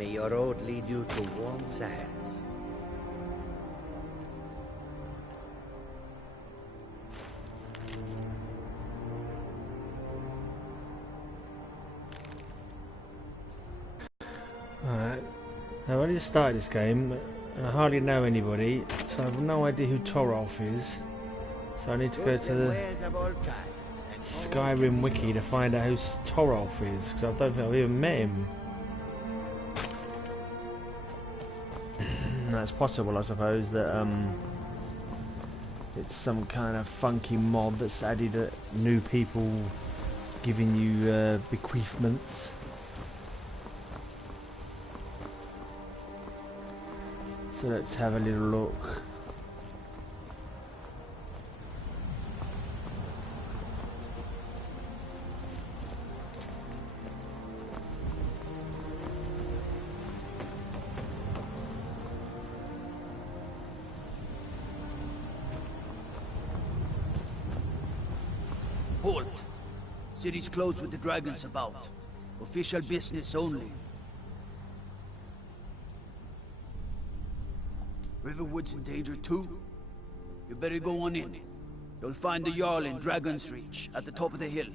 May your road lead you to warm sands. Alright, I've only just started this game and I hardly know anybody, so I have no idea who Torolf is. So I need to go to the Skyrim wiki to find out who Torolf is, because I don't think I've even met him. That's possible, I suppose, that it's some kind of funky mod that's added new people giving you bequeathments. So let's have a little look. Halt! City's closed with the dragons about. Official business only. Riverwood's in danger too? You better go on in. You'll find the Jarl in Dragon's Reach, at the top of the hill.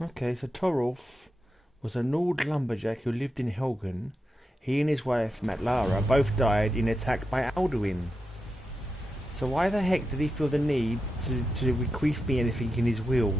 Okay, so Torolf was a Nord lumberjack who lived in Helgen. He and his wife, Matlara, both died in an attack by Alduin. So why the heck did he feel the need to bequeath me anything in his will?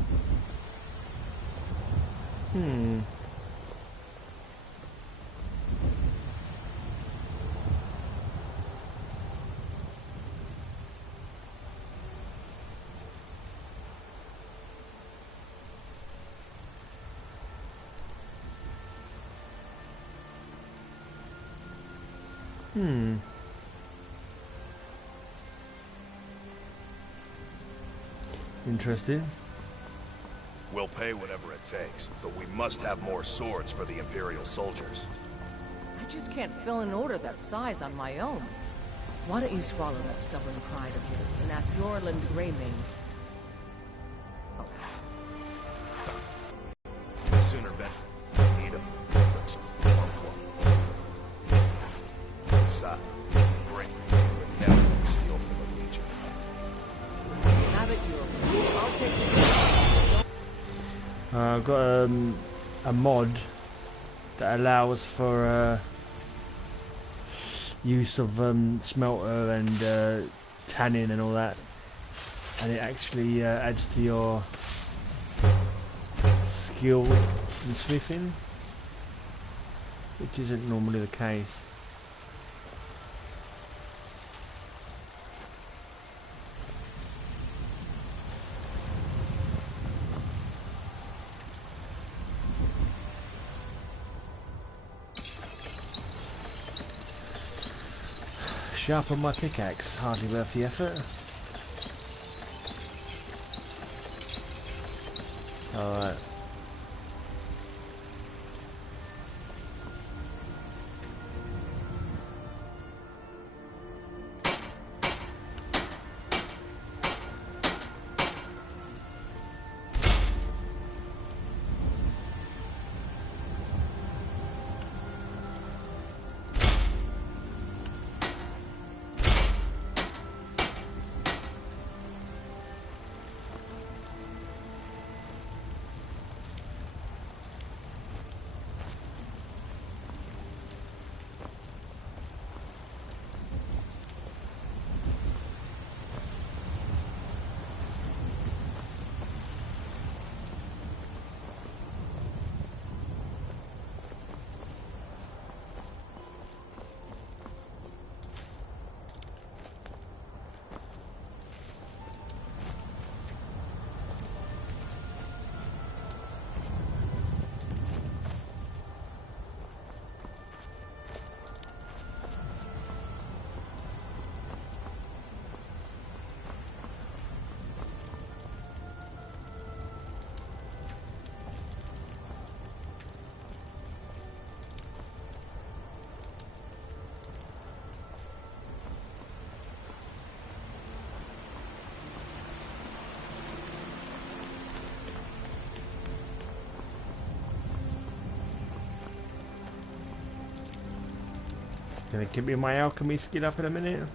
Interesting. We'll pay whatever it takes, but we must have more swords for the Imperial soldiers. I just can't fill an order that size on my own. Why don't you swallow that stubborn pride of yours and ask Yorland Greymane? The sooner better. Need them. Besides, it's great. But now we can steal from the Legion. Have it your way. I'll take it. I've got a mod that allows for use of smelter and tanning and all that, and it actually adds to your skill in smithing, which isn't normally the case. Sharpen my pickaxe, hardly worth the effort. Alright. Gonna give me my alchemy skill up in a minute.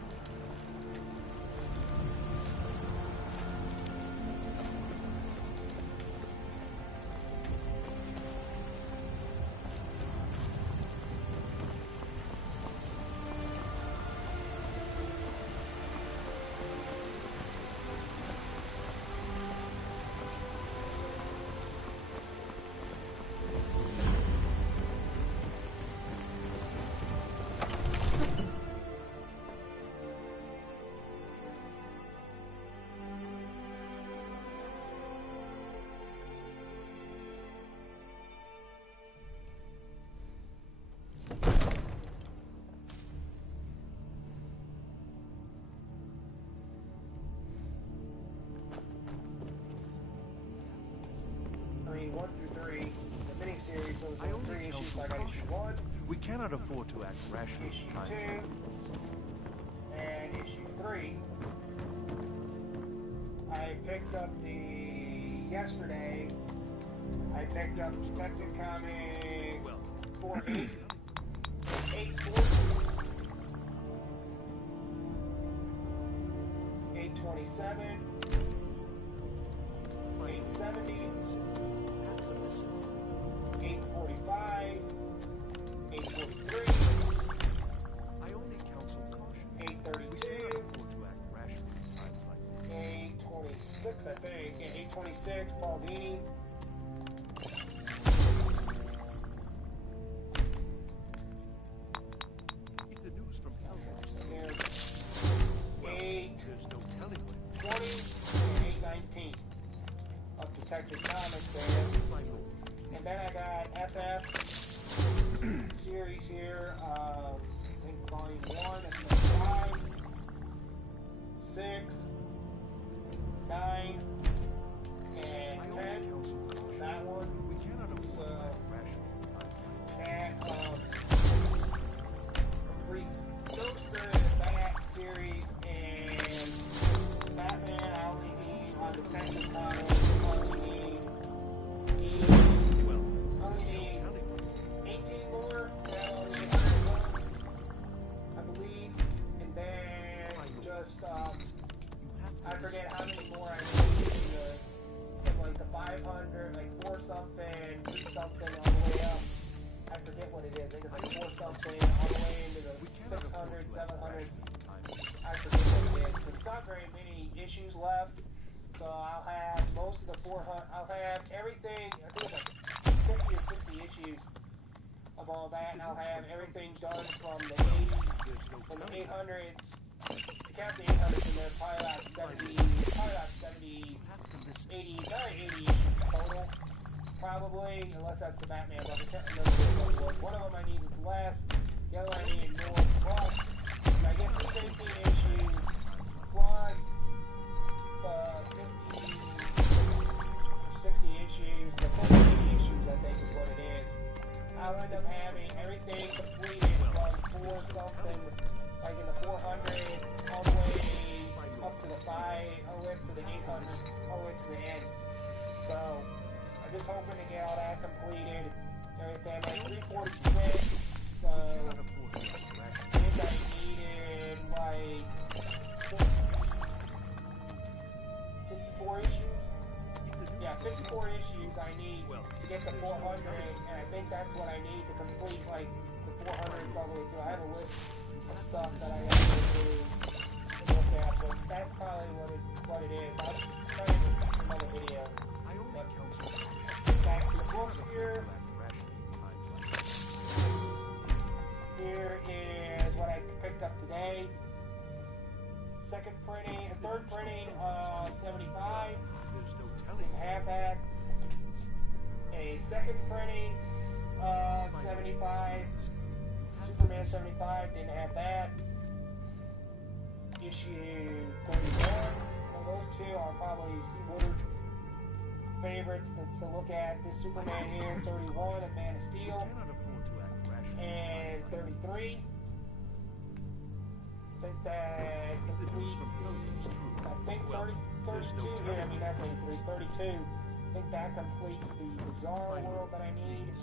One through 3, the miniseries, so there's only 3 issues. I got issue 1, We cannot afford to act rashly. issue 2, and issue 3. I picked up yesterday, I picked up Detective Comics 4-8, 840, 827, 870, 845, 843, I only counsel caution. 832, Afford to act rashly in times like this. 826, I think. Yeah, 826, Paul Dini. If the news from hell Well, 8, there's no telling when 20, and 819 of Detective Comics there. my lord. And then I got FF series here, I think volume 1, that's number 5, 6, 9, and I only 10. counsel caution. That one. We cannot afford to act rashly in times like this. That reads Illustrated that series, and Batman I only need on Detective Comics, I only need Well, only there's no need telling when 18 more, only 100 more, I believe, and then just you have to I forget how many more I need from like the 500, like 4 something, 3 something all the way up. I forget what it is. I think it's like 4 something all the way into the 600, 700. I forget what it is. But it's not very many issues left. So I'll have most of the 400. I'll have everything. I think it's like 50 or 60 issues of all that. And I'll have everything done from the 80s, from the 800s. Count the 800s in there, probably about 70, 80, probably 80 issues total. Probably, unless that's the Batman book. I can't remember which one it was. One of them I needed less, the other one I needed more. Plus, I get 218 issues, plus 50 or 60 issues, so 40 issues I think is what it is. I'll end up having everything completed from 4 something, like in the 400s, all the way up to the 5, all the way up to the 800s, all the way to the end. So, I'm just hoping to get all that completed. Everything like 346, so I think I needed like 54 issues. Yeah, 54 issues I need to get the 400, and I think that's what I need to complete like the 400s all the way through. I have a list of stuff that I have to do and look at, but that's probably what it is. I'll try to do another video. Back to the books here. Here is what I picked up today. Third printing of 75. Didn't have that. A second printing of 75. Superman 75. Didn't have that. Issue 31. Well, those two are probably C. Woodard's favorites to look at. This Superman here, 31 of Man of Steel, and 33. I think that completes the, I think 32 here, I mean not 33, 32. I think that completes the Bizarre World that I need.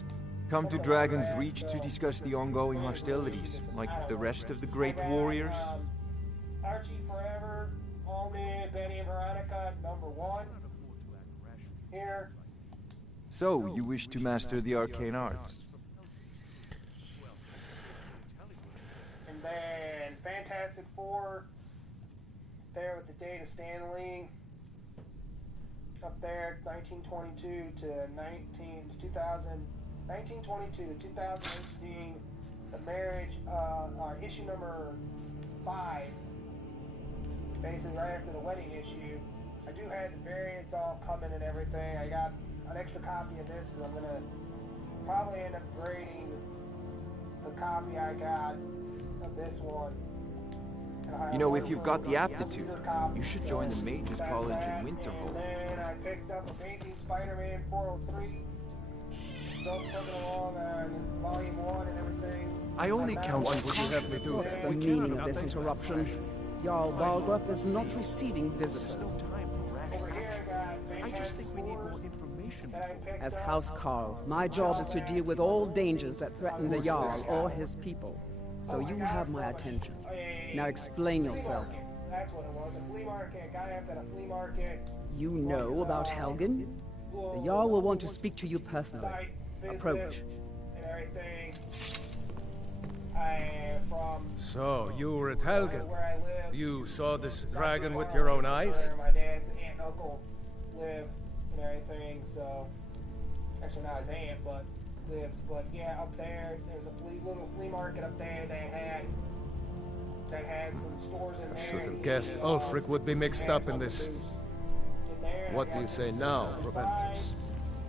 come to Dragon's Reach to discuss the ongoing hostilities, like the rest of the great warriors? Archie Forever, Omni, Betty and Veronica, #1. Here. So, you wish to master the arcane arts? And then Fantastic Four, there with the date of Stan Lee. Up there, 1922 to 2018, the marriage, issue number 5, basically right after the wedding issue. I do have the variants all coming and everything. I got an extra copy of this because I'm going to probably end up grading the copy I got of this one. You know, if you've got the aptitude, you should join the Mages College in Winterhold. And then I picked up Amazing Spider-Man 403. Still plugging along on Volume 1 and everything. I only count on what you have me do. What's the meaning of this interruption? Jarl Balgruuf is not receiving visitors. Over here I just think we need more information. As House Carl, my job is to deal with all dangers that threaten the Jarl or his people. So you have my attention. Now explain yourself. That's what it was. A flea market. Guy up at a flea market. You know about Helgen? The Jarl will want to speak to you personally. Approach. And everything. From So, you were at Helgen. where I live. You saw this dragon with your own eyes? Where my dad's aunt and uncle live and everything. So, actually not his aunt, but lives. But yeah, up there, there's a little flea market up there that had some stores in I there. should have guessed Ulfric would be mixed up in this. What do you say now, Proventus?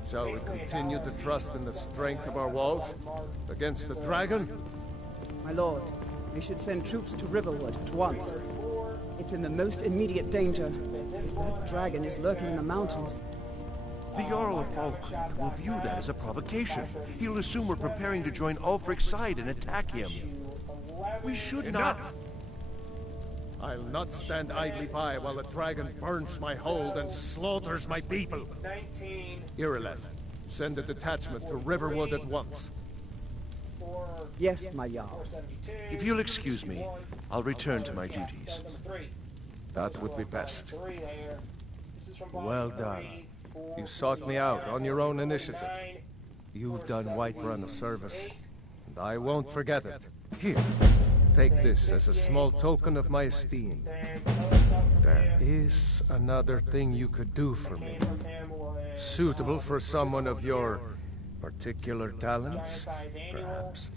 Shall we continue to trust in the strength of our walls against the dragon? My lord, we should send troops to Riverwood at once. It's in the most immediate danger. If that dragon is lurking in the mountains. The Jarl of Falkreath will view that as a provocation. He'll assume we're preparing to join Ulfric's side and attack him. We should not... Enough! I'll not stand idly by while the dragon burns my hold and slaughters my people. Irileth, send a detachment to Riverwood at once. Yes, my Jarl. If you'll excuse me, I'll return to my duties. That would be best. Well done. You sought me out on your own initiative. You've done Whiterun a service, and I won't forget it. Here, take this as a small token of my esteem. There is another thing you could do for me. Suitable for someone of your particular talents, perhaps.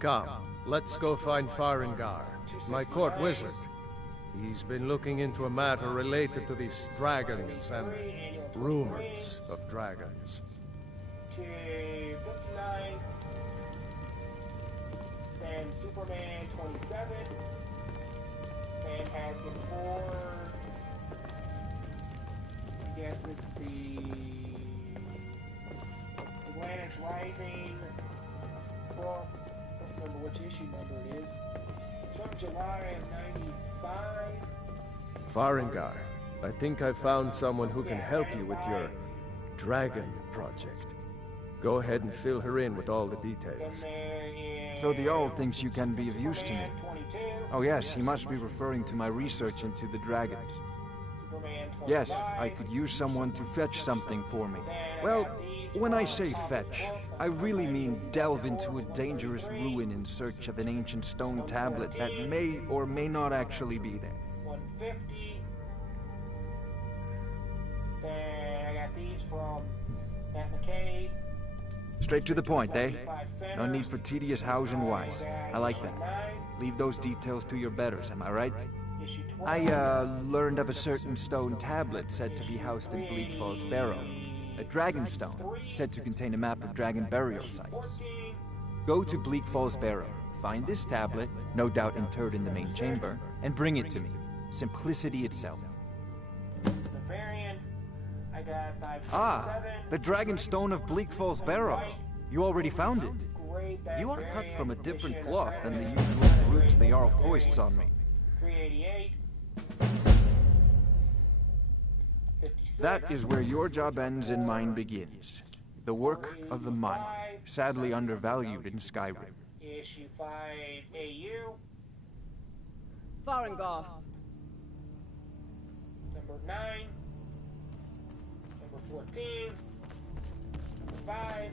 Come, let's go find Farengar, my court wizard. He's been looking into a matter related to these dragons and rumors of dragons. To 59. Then Superman 27. Fantastic Four. I guess it's the Atlantis Rising book. I don't remember which issue number it is. It's from July of 95. Farengar, I think I found someone who can help you with your dragon project. Go ahead and fill her in with all the details. So the Jarl thinks you can be of use to me. Oh yes, he must be referring to my research into the dragons. Yes, I could use someone to fetch something for me. Well, when I say fetch, I really mean delve into a dangerous ruin in search of an ancient stone tablet that may or may not actually be there. 150. Then I got these from Matt McKay's. Straight to the point, eh? No need for tedious hows and whys. I like that. Leave those details to your betters, am I right? I, learned of a certain stone tablet said to be housed in Bleak Falls Barrow. A dragon stone, said to contain a map of dragon burial sites. Go to Bleak Falls Barrow, find this tablet, no doubt interred in the main chamber, and bring it to me. Simplicity itself. Ah, the dragon stone of Bleak Falls Barrow. You already found it. You are cut from a different cloth than the usual groups the Jarl foists on me. 388. That is where your job ends and mine begins. The work of the mind, sadly undervalued in Skyrim. Issue 5 AU. Farengar. Number 9. Number 14. Number 5.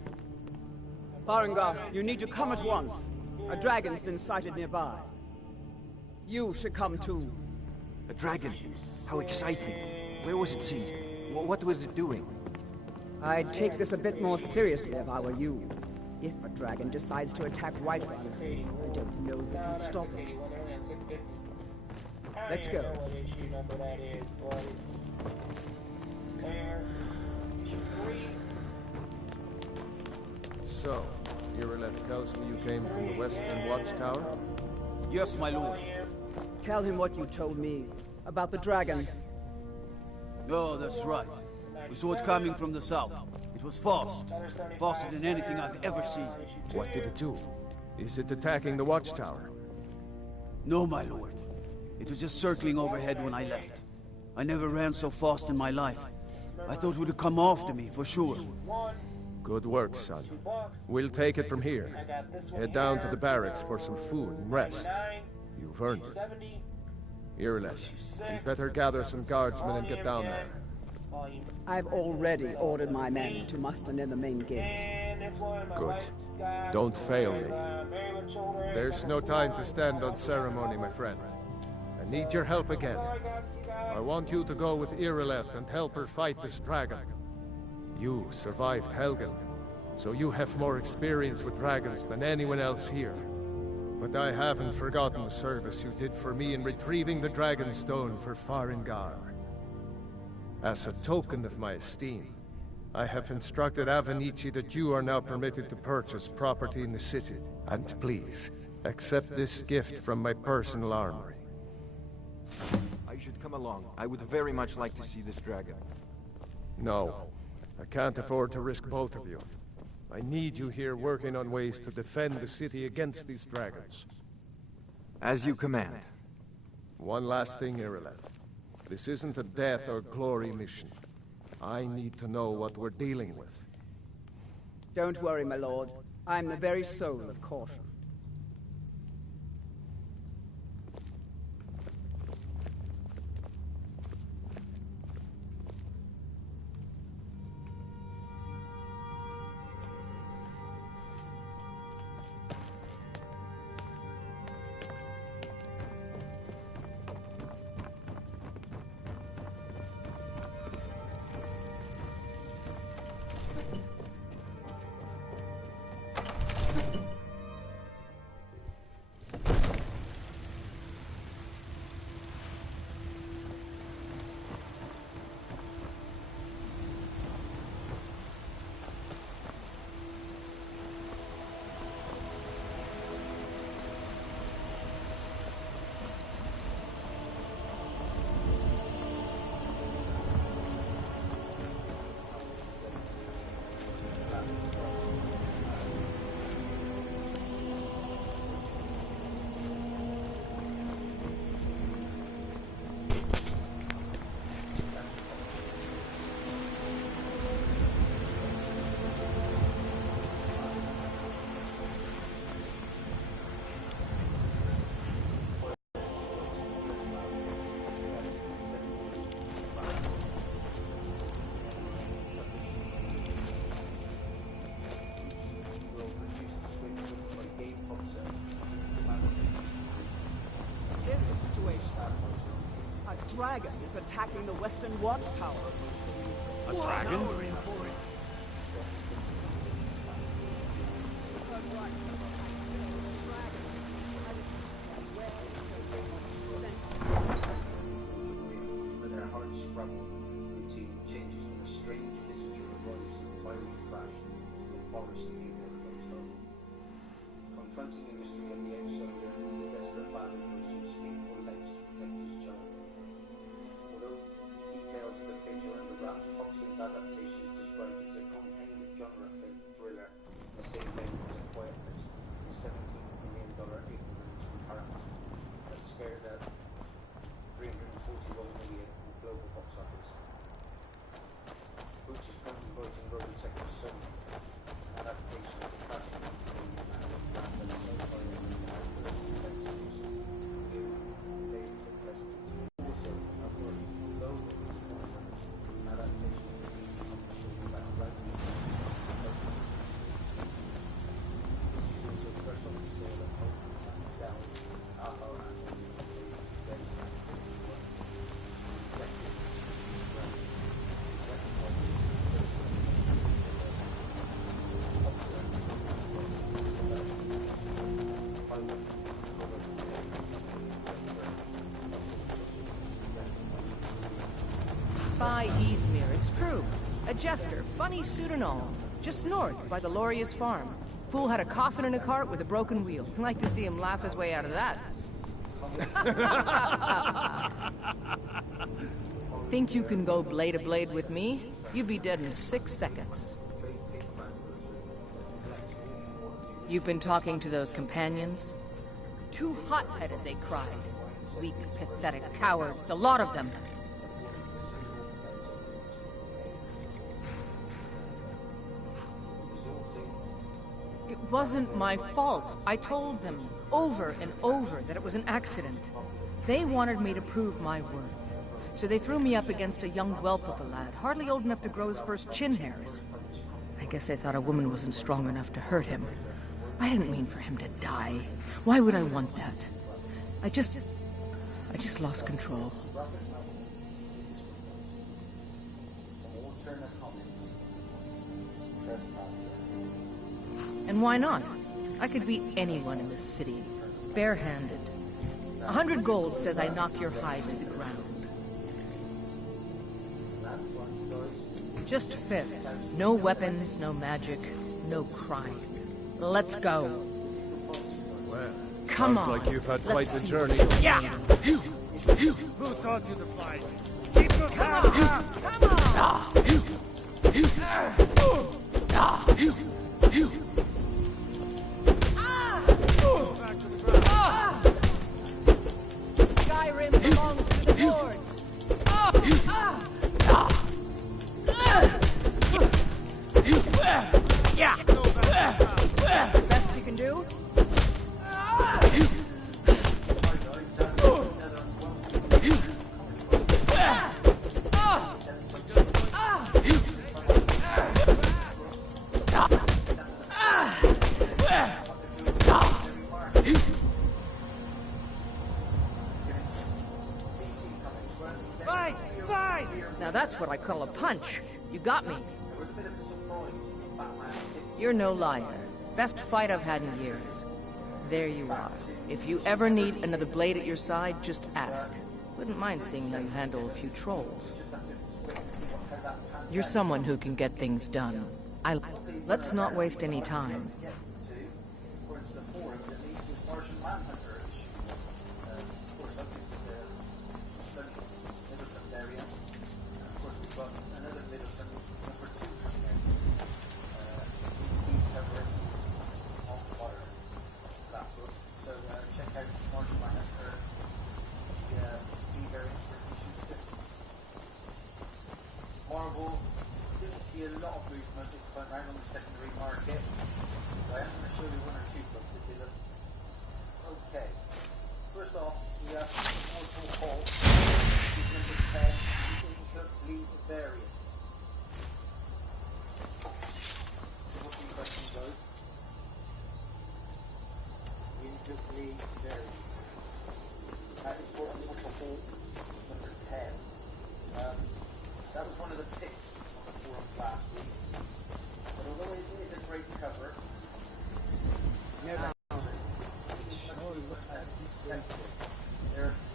Farengar, you need to come at once. A dragon's been sighted nearby. You should come too. A dragon? How exciting. Where was it seen? What was it doing? I'd take this a bit more seriously if I were you. If a dragon decides to attack Whiterun, I don't know who can stop it. Let's go. So, Irileth tells me you came from the Western Watchtower? Yes, my lord. Tell him what you told me about the dragon. Oh, that's right. We saw it coming from the south. It was fast. Faster than anything I've ever seen. What did it do? Is it attacking the Watchtower? No, my lord. It was just circling overhead when I left. I never ran so fast in my life. I thought it would have come after me, for sure. Good work, son. We'll take it from here. Head down to the barracks for some food and rest. You've earned it. Irileth, you better gather some guardsmen and get down there. I've already ordered my men to muster near the main gate. Good. Don't fail me. There's no time to stand on ceremony, my friend. I need your help again. I want you to go with Irileth and help her fight this dragon. You survived Helgen, so you have more experience with dragons than anyone else here. But I haven't forgotten the service you did for me in retrieving the Dragon Stone for Farengar. As a token of my esteem, I have instructed Avenici that you are now permitted to purchase property in the city. And please, accept this gift from my personal armory. I should come along. I would very much like to see this dragon. No, I can't afford to risk both of you. I need you here working on ways to defend the city against these dragons. As you command. One last thing, Irileth. This isn't a death or glory mission. I need to know what we're dealing with. Don't worry, my lord. I'm the very soul of caution. Dragon is attacking the Western Watchtower. A dragon? We're in for it. But their hearts scrabble. Routine changes when a strange visitor arrives in a fiery crash in the forest near their hotel. Confronting the mystery of the outsider, the desperate father goes to unspeakable lengths to protect his child. Although details of the picture and the Rams Hobson's adaptation is described as a contained genre film thriller in the same vein as A Quiet Place, the $17 million April release from Paramount that scared at $341 million in global box office. Boots is currently voting Lord Detective Son, an adaptation of the classic and sci-fi first detectives. They tested also a more low an adaptation of the DC comic strip about Randy. Which is also first on the sale at home and down our By Easmere, it's true. A jester, funny suit and all. Just north, by the Laurius farm. Fool had a coffin in a cart with a broken wheel. Like to see him laugh his way out of that. Think you can go blade to blade with me? You'd be dead in 6 seconds. You've been talking to those companions? Too hot-headed, they cried. Weak, pathetic cowards, the lot of them. It wasn't my fault. I told them over and over that it was an accident. They wanted me to prove my worth. So they threw me up against a young whelp of a lad, hardly old enough to grow his first chin hairs. I guess they thought a woman wasn't strong enough to hurt him. I didn't mean for him to die. Why would I want that? I just lost control. And why not? I could beat anyone in this city, barehanded. 100 gold says I knock your hide to the ground. Just fists. No weapons, no magic, no crime. Let's go. Well, Come sounds on. like you've had quite the journey. Yeah! Who taught you to fly? Keep those hands up! Come on! Skyrim belongs to the lords. Best you can do? Fight! Fight! Now that's what I call a punch. You got me. You're no liar. Best fight I've had in years. There you are. If you ever need another blade at your side, just ask. Wouldn't mind seeing how you handle a few trolls. You're someone who can get things done. Let's not waste any time. Marvel didn't see a lot of movement this time around on the secondary market. So I am going to show you one or two books that did okay. First off, we have Mortal Hall, number 10, Incomplete Variant. So what do you question those? Incomplete Variant. That is for Mortal Hall, number 10. That was one of the picks on the forums last week. But although it is a great cover,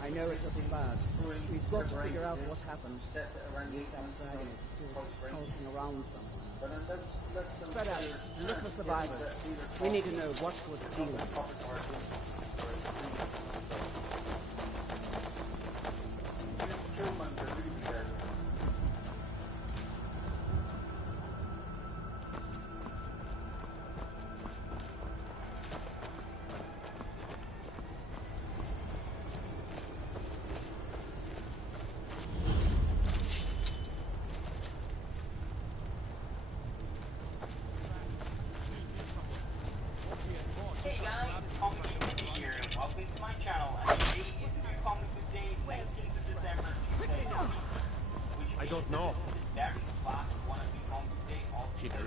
I know it looks bad. We've got to figure out what happened. That dragon is still skulking around somewhere. Spread out. Look for survivors. We need to know what was dealing.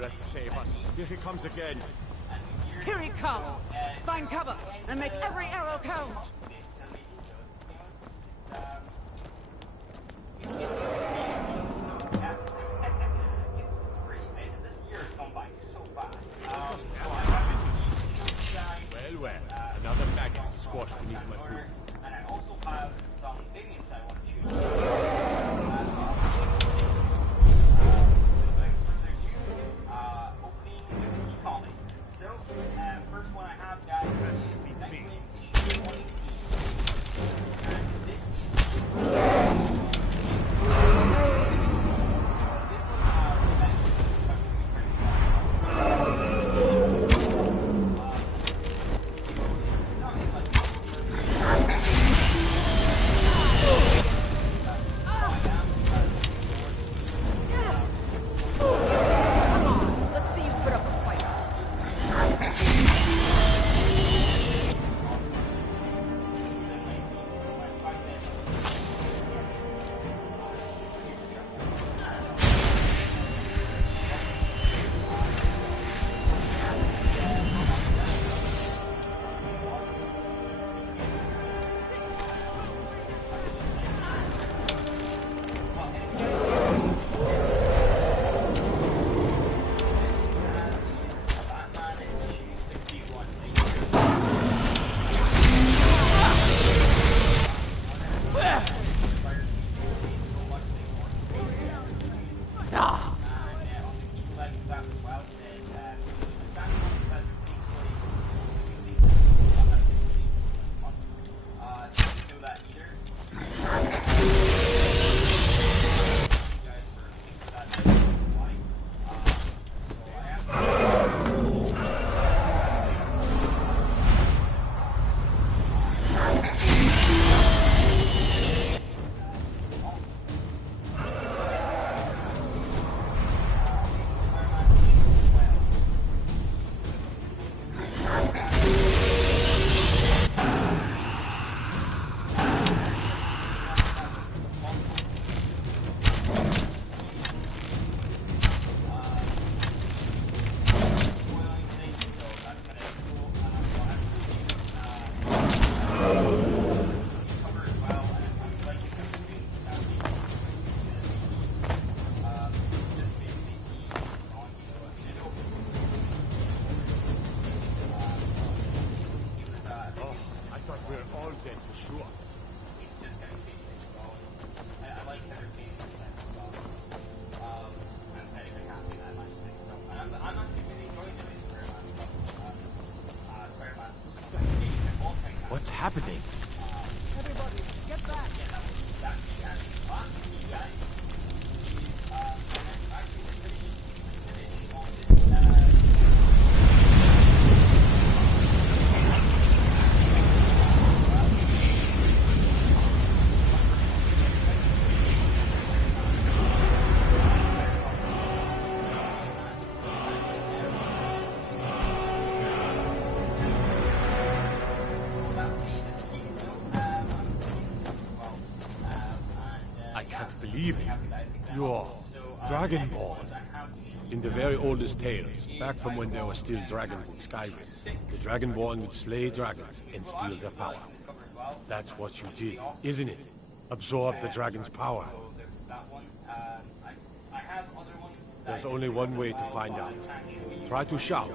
Let's save us. Here he comes again. Here he comes! Find cover and make every arrow count! Well, another maggot to squash beneath my boot. And I also have some minions I want to shoot. First one I have, guys, is next week, issue 118. And this is... Let's see you put up a fight. What's happening? Everybody, get back! You're Dragonborn. In the very oldest tales, back from when there were still dragons in Skyrim, the Dragonborn would slay dragons and steal their power. That's what you did, isn't it? Absorb the dragon's power. There's only one way to find out. Try to shout.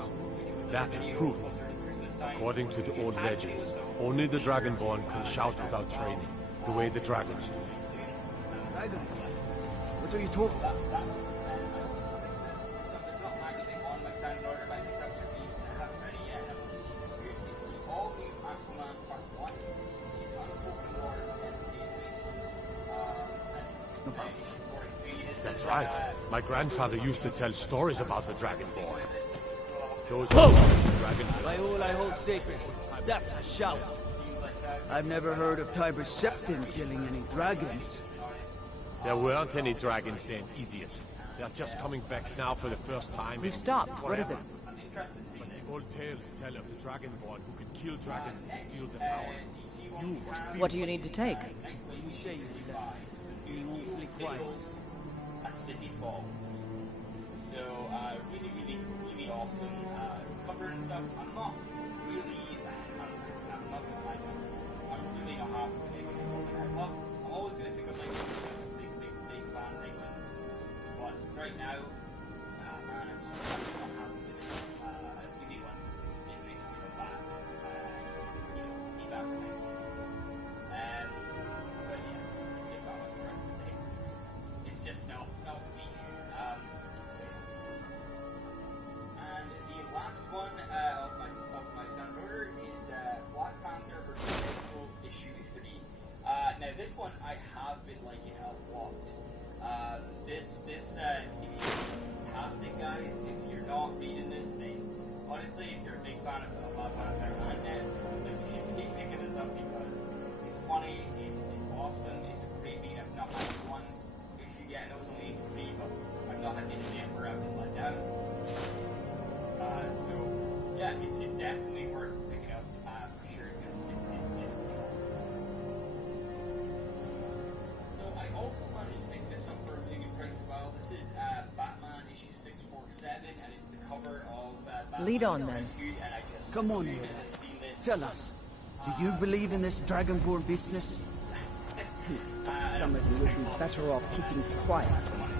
That will prove it. According to the old legends, only the Dragonborn can shout without training, the way the dragons do. What are you talking about? That's right. My grandfather used to tell stories about the Dragonborn. Those Dragonborn. By all I hold sacred, that's a shout. I've never heard of Tiber Septim killing any dragons. There weren't any dragons then, idiot. They're just coming back now for the first time. We've stopped. What is it? But the old tales tell of the Dragonborn who can kill dragons and steal their power. You must be... What do you need to take? You say you're left. Being awfully quiet. At City Falls. So, really some cover and stuff. I'm not really, I'm not gonna lie, I'm really not half of it. I'm always gonna pick up like big fan thing, but right now, man, I'm just not happy with it. I really want it makes me feel bad. Be back for next week. But yeah, it's not what I'm to say. It's just not for me. And the last one of my standard order is Black Panther versus Deadpool issue 3. Now this one I have been liking a lot. This TV is fantastic, guys. If you're not reading this, then honestly, if you're a big fan of Black Panther and then you should keep picking this up because it's funny, it's awesome, it's a great read. I've not had one issue yet, and it was only 3, but I've not had any yet where I've been let down. So yeah, it's definitely worth picking up for sure. So I also managed to pick this up for a really good price as well. This is Batman issue 647, and it's the cover of Batman. Lead on then. Come on, Aaron. Tell us, do you believe in this Dragonborn business? Some of you would be better off keeping quiet,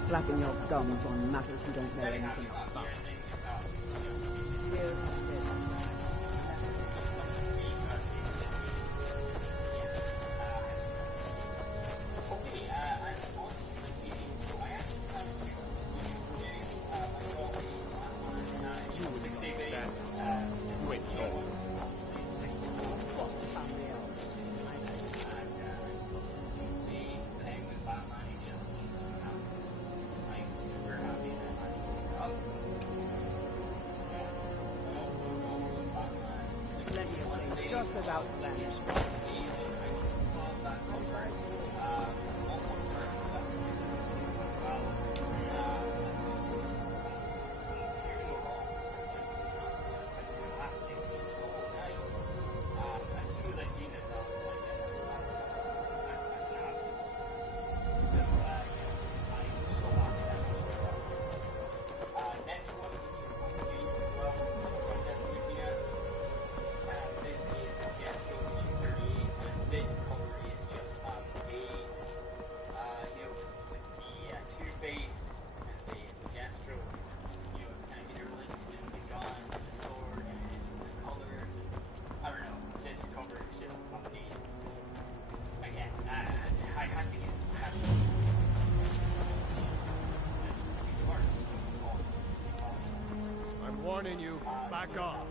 flapping your gums on matters you don't know anything about. Here's the thing. Just about vanished. I'm warning you, back off.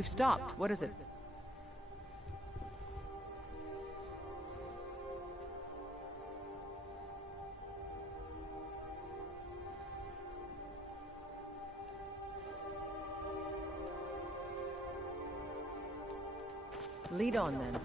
We've stopped. What is it? Lead on, then.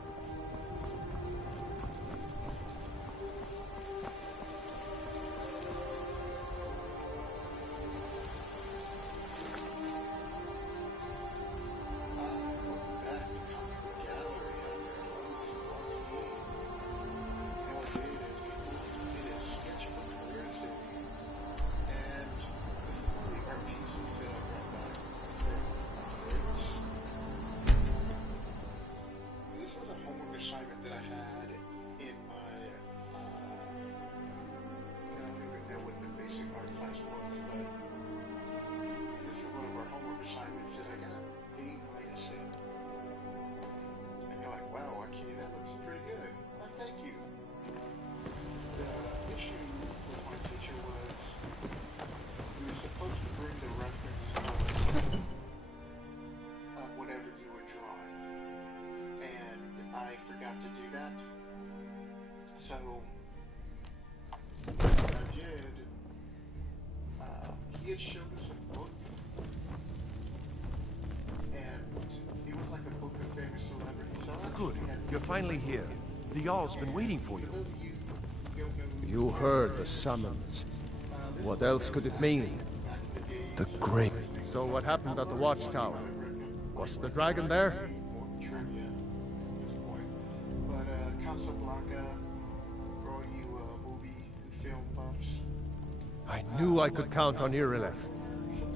assignment that I had in my, that what the basic art class was, but this is one of our homework assignments that I got A minus in. And you're like, wow, Akini, that looks pretty good. Well, thank you. The issue with my teacher was you were supposed to bring the reference of whatever you were drawing. And I forgot to do that. So what I did, he had showed us a book, and it was like a book of famous celebrities. So good, you're finally here. The Jarl's been waiting for you. You heard the summons. What else could it mean? The Great. So what happened at the Watchtower? Was the dragon there? I knew I could count on Irileth,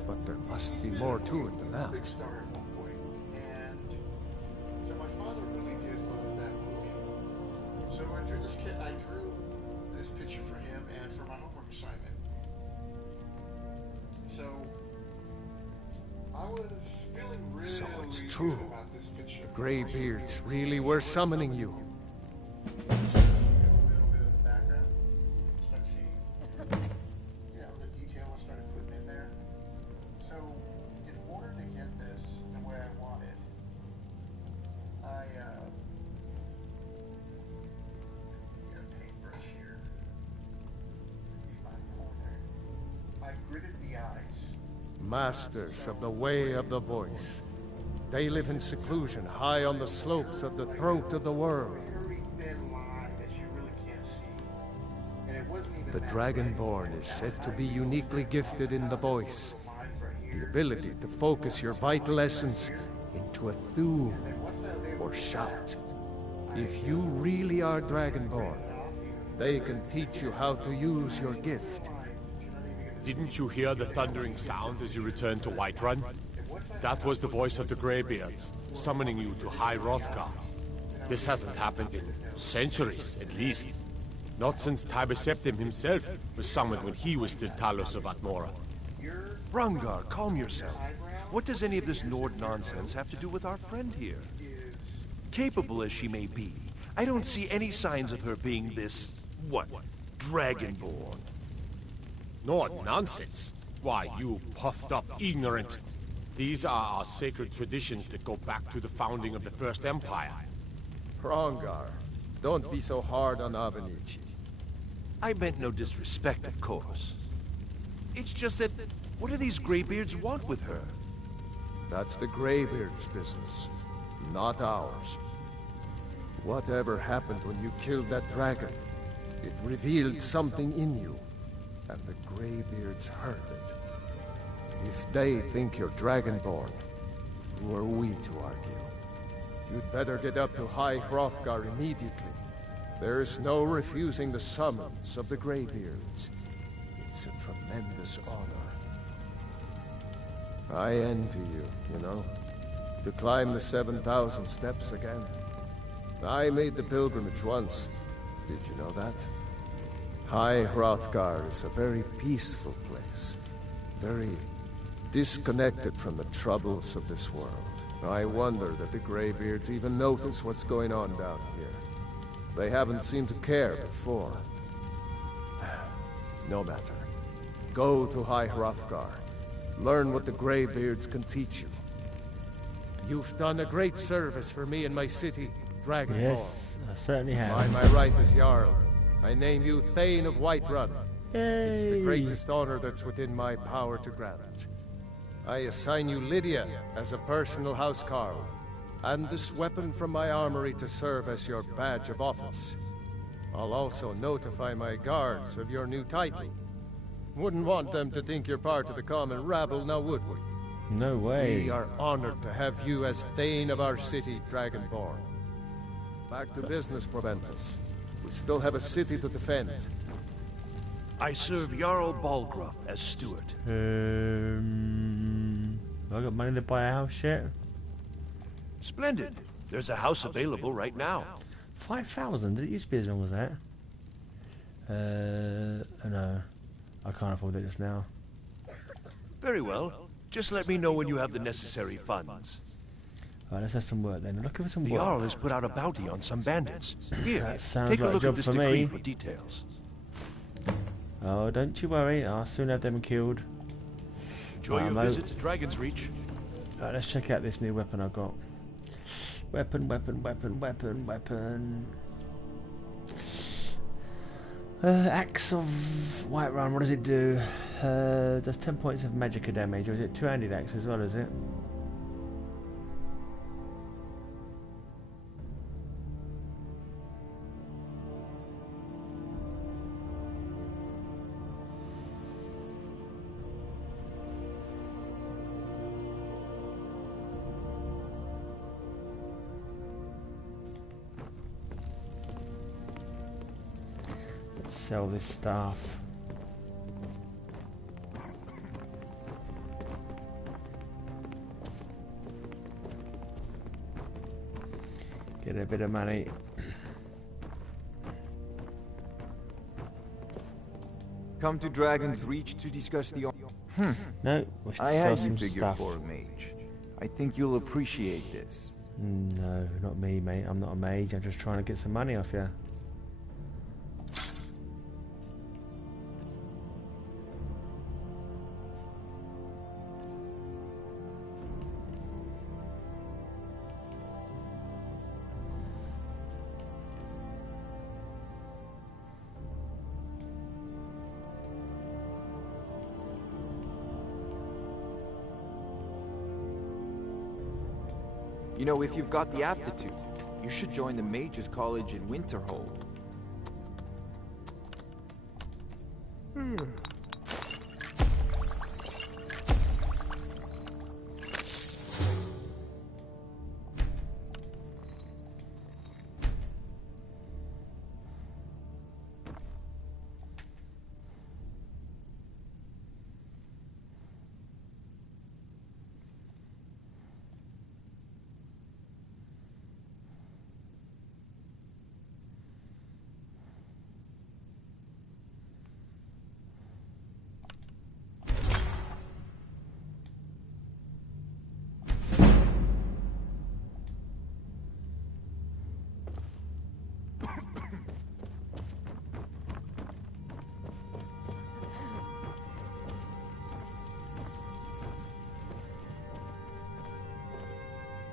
but there must be more to it than that. So my father really did love that movie. So I drew this picture for him and for my homework assignment. So I was feeling really So it's good true. about this picture. The Greybeards really were summoning you. Masters of the way of the voice. They live in seclusion, high on the slopes of the throat of the world. The Dragonborn is said to be uniquely gifted in the voice. The ability to focus your vital essence into a thum or shout. If you really are Dragonborn, they can teach you how to use your gift. Didn't you hear the thundering sound as you returned to Whiterun? That was the voice of the Greybeards, summoning you to High Hrothgar. This hasn't happened in centuries, at least. Not since Tiber Septim himself was summoned when he was still Talos of Atmora. Rungar, calm yourself. What does any of this Nord nonsense have to do with our friend here? Capable as she may be, I don't see any signs of her being this, Dragonborn. Nord nonsense? Why, you puffed up ignorant. These are our sacred traditions that go back to the founding of the First Empire. Rungar, don't be so hard on Avenici. I meant no disrespect, of course. It's just that, what do these Greybeards want with her? That's the Greybeards' business, not ours. Whatever happened when you killed that dragon, it revealed something in you, and the Greybeards heard it. If they think you're Dragonborn, who are we to argue? You'd better get up to High Hrothgar immediately. There's no refusing the summons of the Greybeards. It's a tremendous honor. I envy you, you know, to climb the 7,000 steps again. I made the pilgrimage once. Did you know that? High Hrothgar is a very peaceful place. Very disconnected from the troubles of this world. I wonder that the Greybeards even notice what's going on down here. They haven't seemed to care before. No matter. Go to High Hrothgar. Learn what the Greybeards can teach you. You've done a great service for me and my city, Dragonborn. Yes, I certainly have. By my right as Jarl, I name you Thane of Whiterun. Yay. It's the greatest honor that's within my power to grant. I assign you Lydia as a personal housecarl, and this weapon from my armory to serve as your badge of office. I'll also notify my guards of your new title. Wouldn't want them to think you're part of the common rabble, now would we? No way. We are honored to have you as Thane of our city, Dragonborn. Back to business, Proventus. We still have a city to defend. I serve Jarl Balgruff as steward. I got money to buy a house yet? Splendid. There's a house available right now. 5,000? Did it used to be as long as that? No. I can't afford it just now. Very well. Just let me know when you have the necessary funds. Alright, let's have some work then. Looking for some The work. Jarl has put out a bounty on some bandits. Here, That sounds take a like a look job at this for decree me. for details. Oh, don't you worry. I'll soon have them killed. Enjoy your visit to Dragon's Reach. Alright, let's check out this new weapon I've got. Weapon. Axe of Whiterun, what does it do? Does 10 points of magicka damage, or is it two-handed axe as well, is it? Sell this stuff. Get a bit of money. Come to Dragon's Reach to discuss the... No, we should I sell had you some figured stuff. for a mage. I think you'll appreciate this. No, not me, mate. I'm not a mage. I'm just trying to get some money off you. You know, if you've got the aptitude, you should join the Mages College in Winterhold.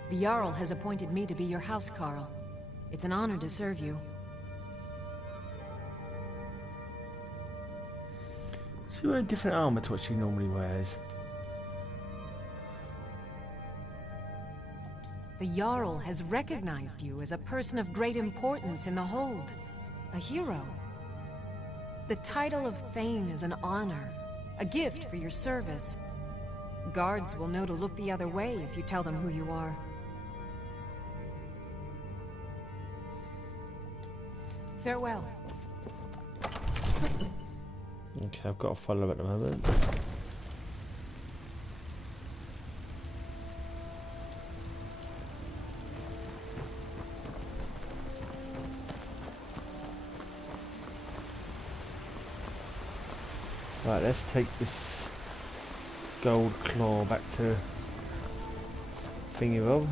The Jarl has appointed me to be your housecarl. It's an honor to serve you. She wears different armour to what she normally wears. The Jarl has recognized you as a person of great importance in the Hold. A hero. The title of Thane is an honor. A gift for your service. Guards will know to look the other way if you tell them who you are. Farewell. Okay, I've got a follow at the moment. Right, let's take this gold claw back to Thingy Rob.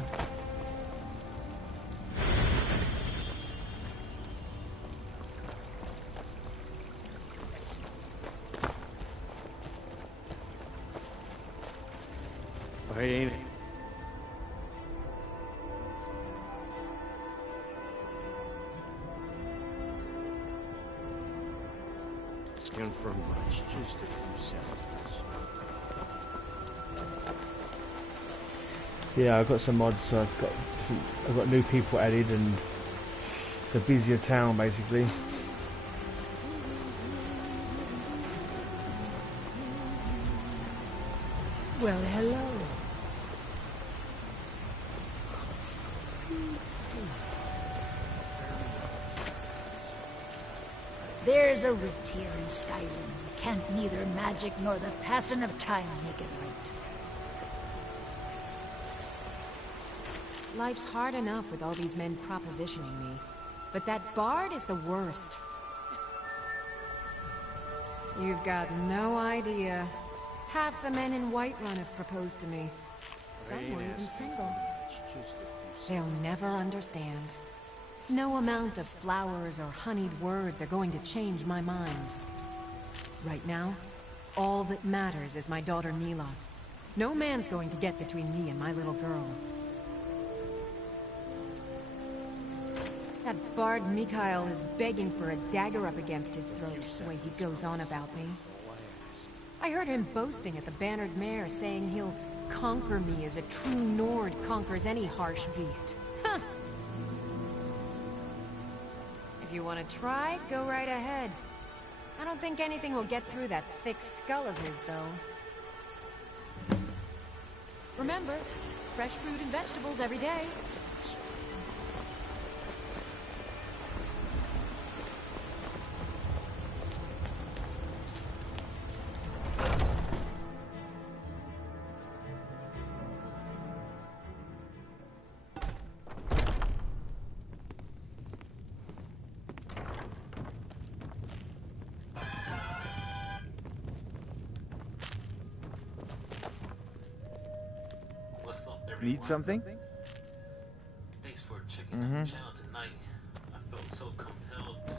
asking for much, just a few sentences. Yeah, I've got some mods, so I've got new people added, and it's a busier town basically. Well, hello. There's a rift here in Skyrim. Can't neither magic nor the passing of time make it right. Life's hard enough with all these men propositioning me. But that bard is the worst. You've got no idea. Half the men in Whiterun have proposed to me. Some were even single. They'll never understand. No amount of flowers or honeyed words are going to change my mind. Right now, all that matters is my daughter Mila. No man's going to get between me and my little girl. That bard Mikhail is begging for a dagger up against his throat, the way he goes on about me. I heard him boasting at the Bannered Mare, saying he'll conquer me as a true Nord conquers any harsh beast. Huh. If you want to try, go right ahead. I don't think anything will get through that thick skull of his, though. Remember, fresh fruit and vegetables every day. Need something? Thanks for checking out the channel tonight. I felt so compelled to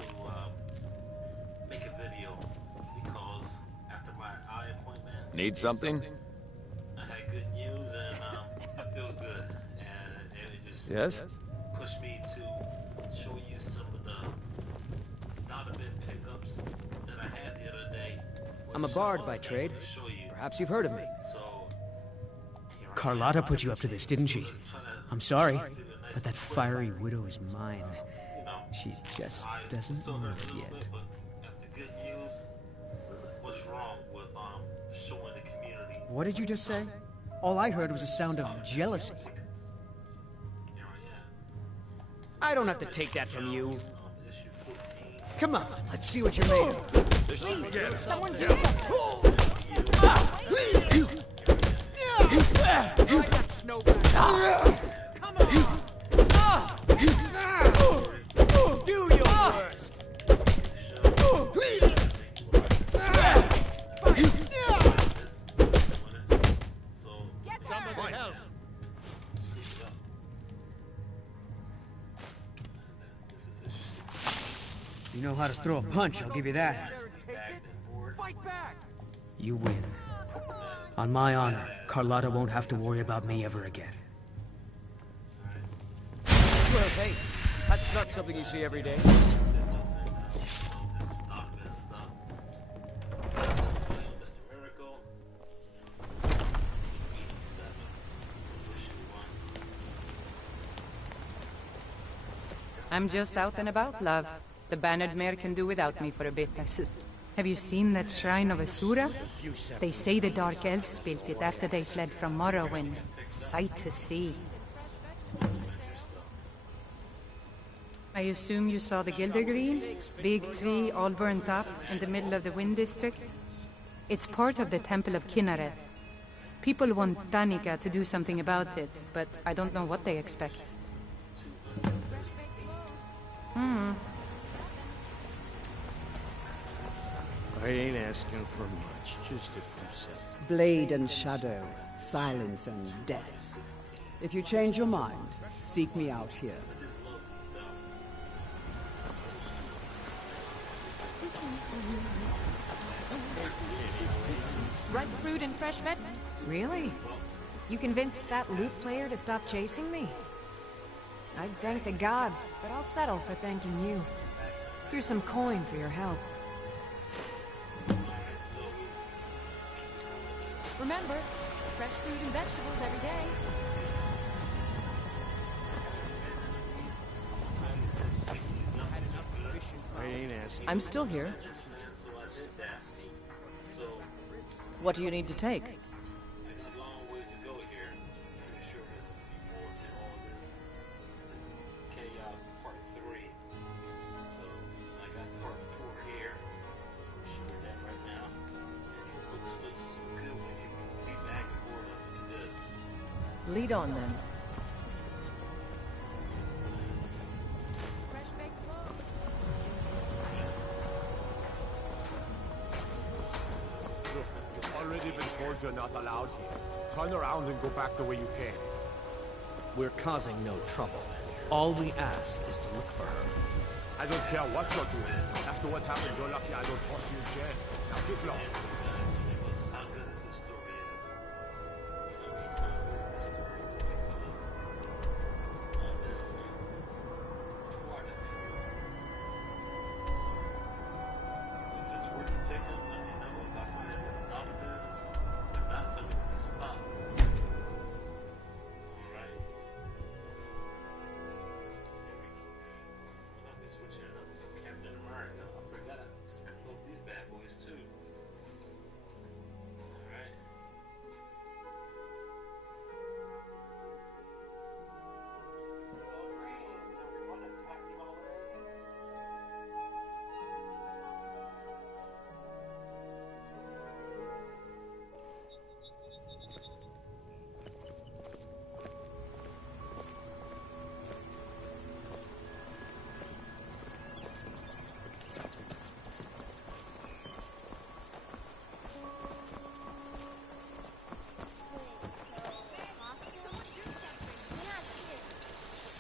make a video because after my eye appointment... Need something? I had good news and I feel good. And it just pushed me to show you some of the Donovan pickups that I had the other day. I'm a bard by trade. Perhaps you've heard of me. Carlotta put you up to this, didn't she? I'm sorry, but that fiery widow is mine. She just doesn't know it yet. What did you just say? All I heard was a sound of jealousy. I don't have to take that from you. Come on, let's see what you're made of. Please, someone do something. Come on! Do your worst! Somebody help! You know how to throw a punch, I'll give you that. Fight back! You win. On my honor, Carlotta won't have to worry about me ever again. Well, hey, that's not something you see every day. I'm just out and about, love. The Bannered Mare can do without me for a bit. Have you seen that shrine of Asura? They say the Dark Elves built it after they fled from Morrowind. Sight to see. I assume you saw the Gildergreen? Big tree all burnt up in the middle of the Wind District? It's part of the Temple of Kinnareth. People want Danica to do something about it, but I don't know what they expect. I ain't asking for much, just a few seconds. Blade and shadow, silence and death. If you change your mind, seek me out here. Ripe fruit and fresh veg? Really? You convinced that lute player to stop chasing me? I'd thank the gods, but I'll settle for thanking you. Here's some coin for your help. Remember, fresh fruit and vegetables every day. I'm still here. What do you need to take? Lead on then. Fresh baked loaves. Look, you've already been told you're not allowed here. Turn around and go back the way you came. We're causing no trouble. All we ask is to look for her. I don't care what you're doing. After what happened, you're lucky I don't toss you in jail. Now get lost.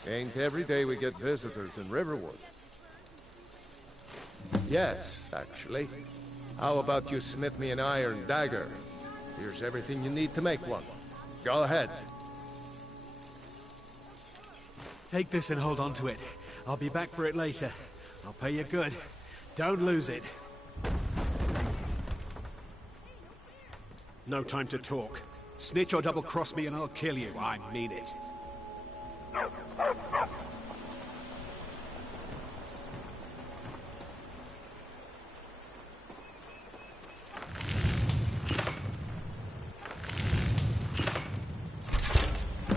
Ain't every day we get visitors in Riverwood. Yes, actually. How about you smith me an iron dagger? Here's everything you need to make one. Go ahead. Take this and hold on to it. I'll be back for it later. I'll pay you good. Don't lose it. No time to talk. Snitch or double-cross me and I'll kill you. I mean it.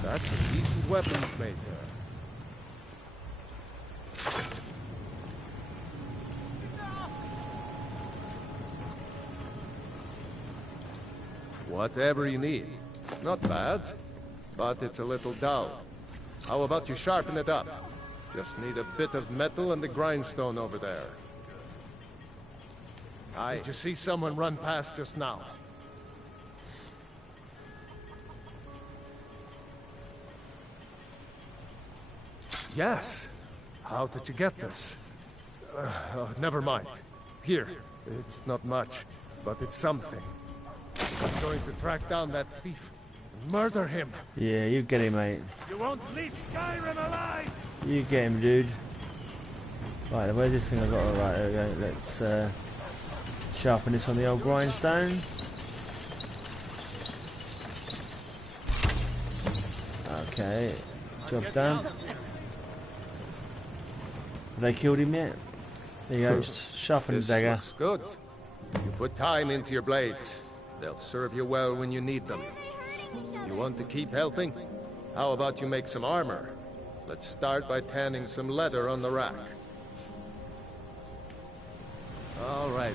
That's a decent weapon you've made there. Whatever you need. Not bad, but it's a little dull. How about you sharpen it up? Just need a bit of metal and the grindstone over there. Did you see someone run past just now? Yes. How did you get this? Never mind. Here. It's not much, but it's something. I'm going to track down that thief and murder him. Yeah, you get him, mate. You won't leave Skyrim alive! You get him, dude. Right, where's this thing I got? Right, there we go. Let's sharpen this on the old grindstone. Okay, job done. Have they killed him yet? There you go, sharpen the dagger. Looks good. You put time into your blades. They'll serve you well when you need them. You want to keep helping? How about you make some armor? Let's start by tanning some leather on the rack. All right.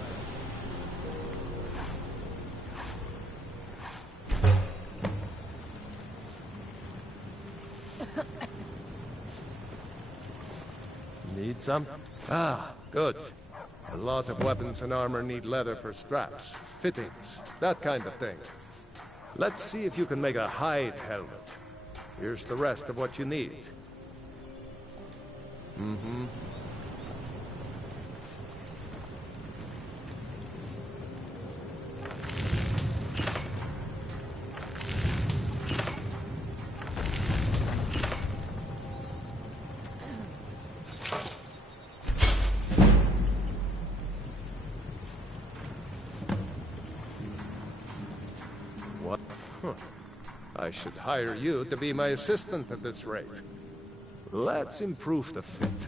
Need some? Ah, good. A lot of weapons and armor need leather for straps, fittings, that kind of thing. Let's see if you can make a hide helmet. Here's the rest of what you need. Mm-hmm. Huh. I should hire you to be my assistant at this rate. Let's improve the fit.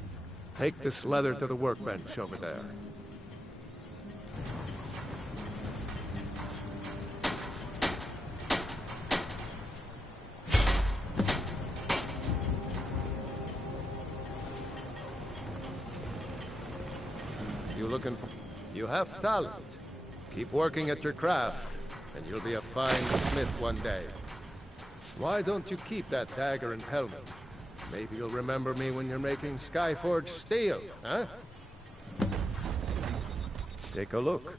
Take this leather to the workbench over there. You looking for... You have talent. Keep working at your craft, and you'll be a fine smith one day. Why don't you keep that dagger and helmet? Maybe you'll remember me when you're making Skyforged steel, huh? Take a look.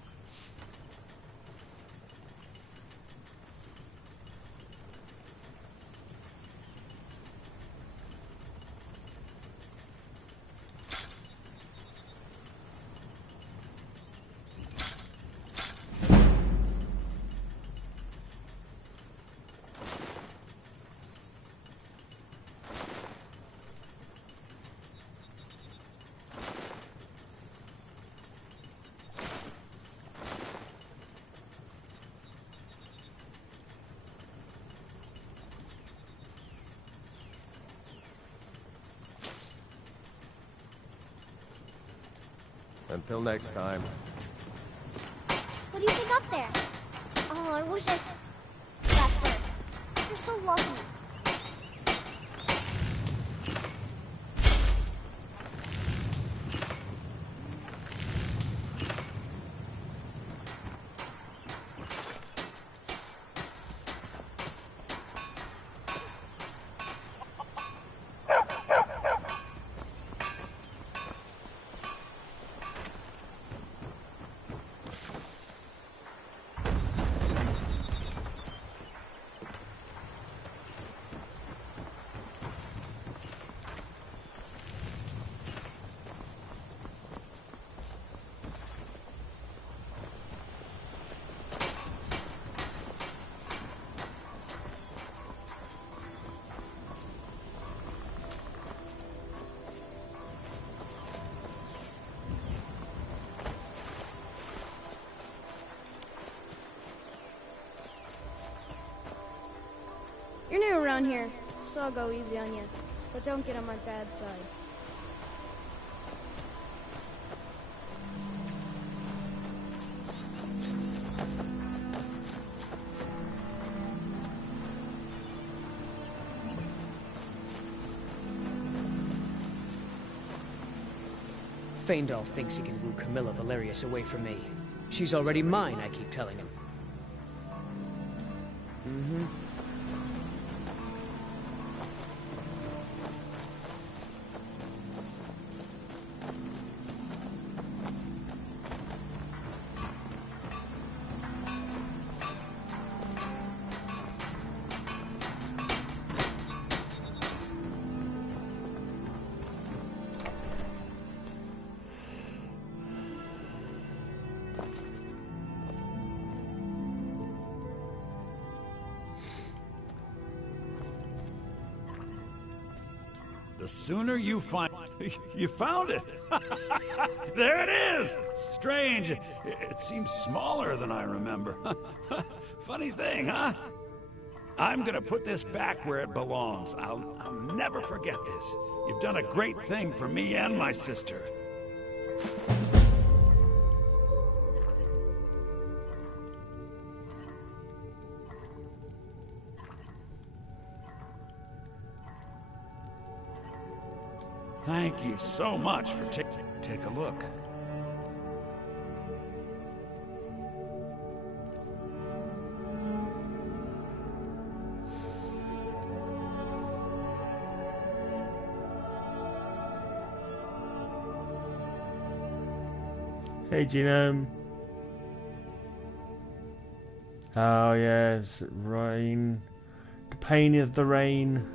Until next time. What do you think up there? Oh, I wish I saw that first. You're so lucky. You're new around here, so I'll go easy on you. But don't get on my bad side. Faendal thinks he can woo Camilla Valerius away from me. She's already mine, I keep telling him. The sooner you find... You found it! There it is! Strange. It seems smaller than I remember. Funny thing, huh? I'm gonna put this back where it belongs. I'll never forget this. You've done a great thing for me and my sister. Thank you so much for take a look. Hey, Genome. Oh, yes, rain. The pain of the rain.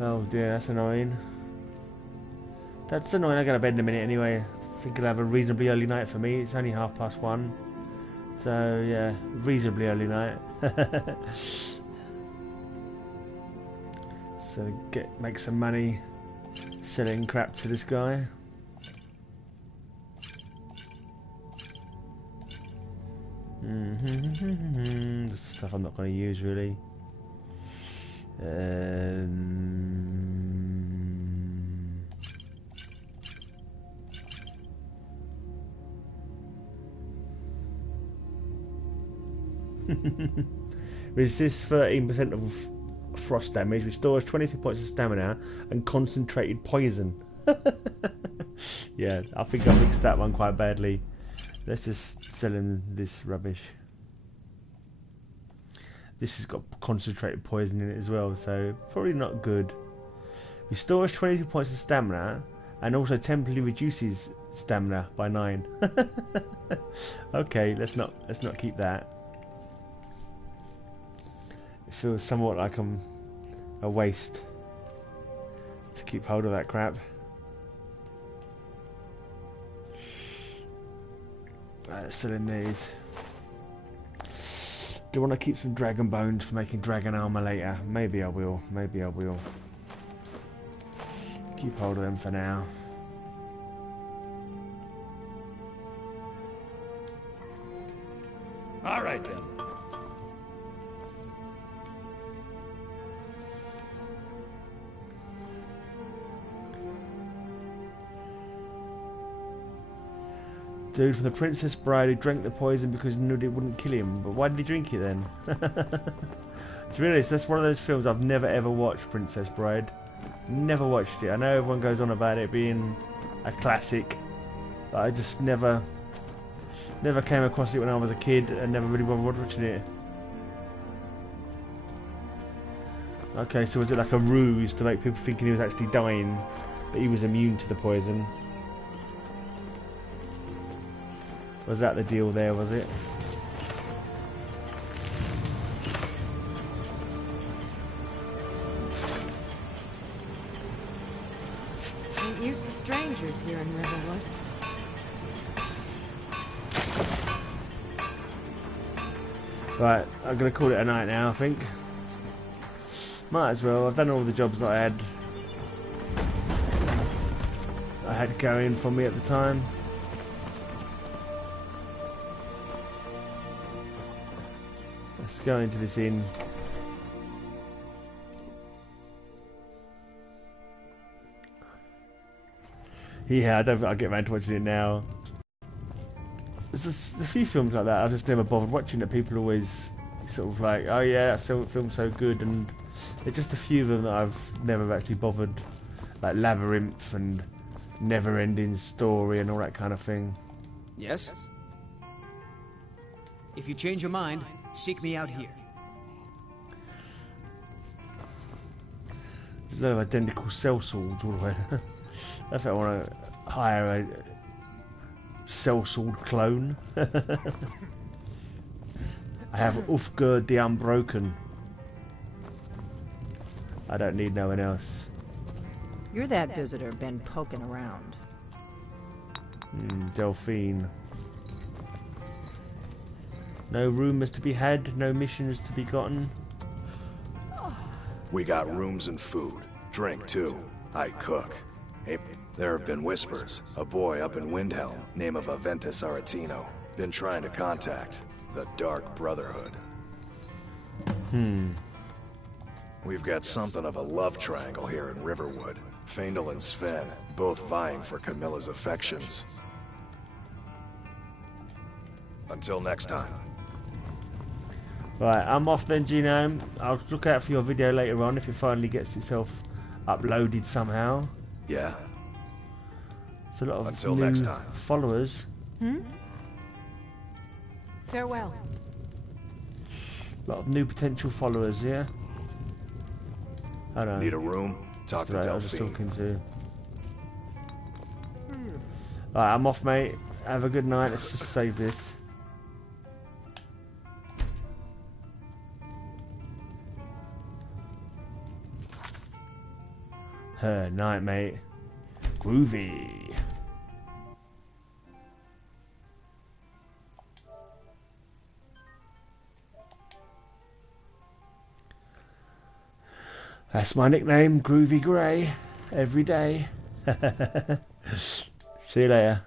Oh dear, that's annoying. That's annoying. I go to bed in a minute anyway. I think I'll have a reasonably early night for me. It's only 1:30. So yeah, reasonably early night. So make some money selling crap to this guy. This is stuff I'm not going to use really. Resists 13% of frost damage, restores 22 points of stamina, and concentrated poison. Yeah, I think I mixed that one quite badly. Let's just sell him this rubbish. This has got concentrated poison in it as well, so probably not good. Restores 22 points of stamina, and also temporarily reduces stamina by 9. Okay, let's not keep that. It feels somewhat like I'm a waste to keep hold of that crap. Selling these. Do I want to keep some dragon bones for making dragon armor later? Maybe I will. Maybe I will. Keep hold of them for now. All right then. Dude from the Princess Bride who drank the poison because he knew it wouldn't kill him. But why did he drink it then? To be honest, that's one of those films I've never ever watched, Princess Bride. Never watched it. I know everyone goes on about it being a classic, but I just never came across it when I was a kid and never really bothered watching it. Okay, so was it like a ruse to make people thinking he was actually dying, but he was immune to the poison? Was that the deal there, was it? Ain't used to strangers here in Riverwood. Right, I'm going to call it a night now, I think. Might as well. I've done all the jobs that I had going for me at the time. Let's go into this inn. Yeah, I don't think I'll get around to watching it now. There's just a few films like that I've just never bothered watching, that people always sort of like, oh yeah, that film's so good, and there's just a few of them that I've never actually bothered, like Labyrinth and Never Ending Story and all that kind of thing. Yes? If you change your mind, seek me out here. There's a lot of identical cell swords all the way. I think I want to hire a sellsword clone. I have Ulfgerd the Unbroken. I don't need no one else. You're that visitor been poking around. Delphine. No rumours to be had, no missions to be gotten. We got rooms and food. Drink, too. I cook. Hey, there have been whispers. A boy up in Windhelm, name of Aventus Aretino, been trying to contact the Dark Brotherhood. We've got something of a love triangle here in Riverwood. Faendal and Sven, both vying for Camilla's affections. Until next time. Right, I'm off then, Genome. I'll look out for your video later on if it finally gets itself uploaded somehow. Yeah. It's a lot of Until new next time. followers. Farewell. A lot of new potential followers, yeah? I don't know. Need a room? Talk to I was just Delphine. talking to. Right, I'm off, mate. Have a good night. Let's just save this. Night, mate. Groovy. That's my nickname, Groovy Grey. Every day. See you later.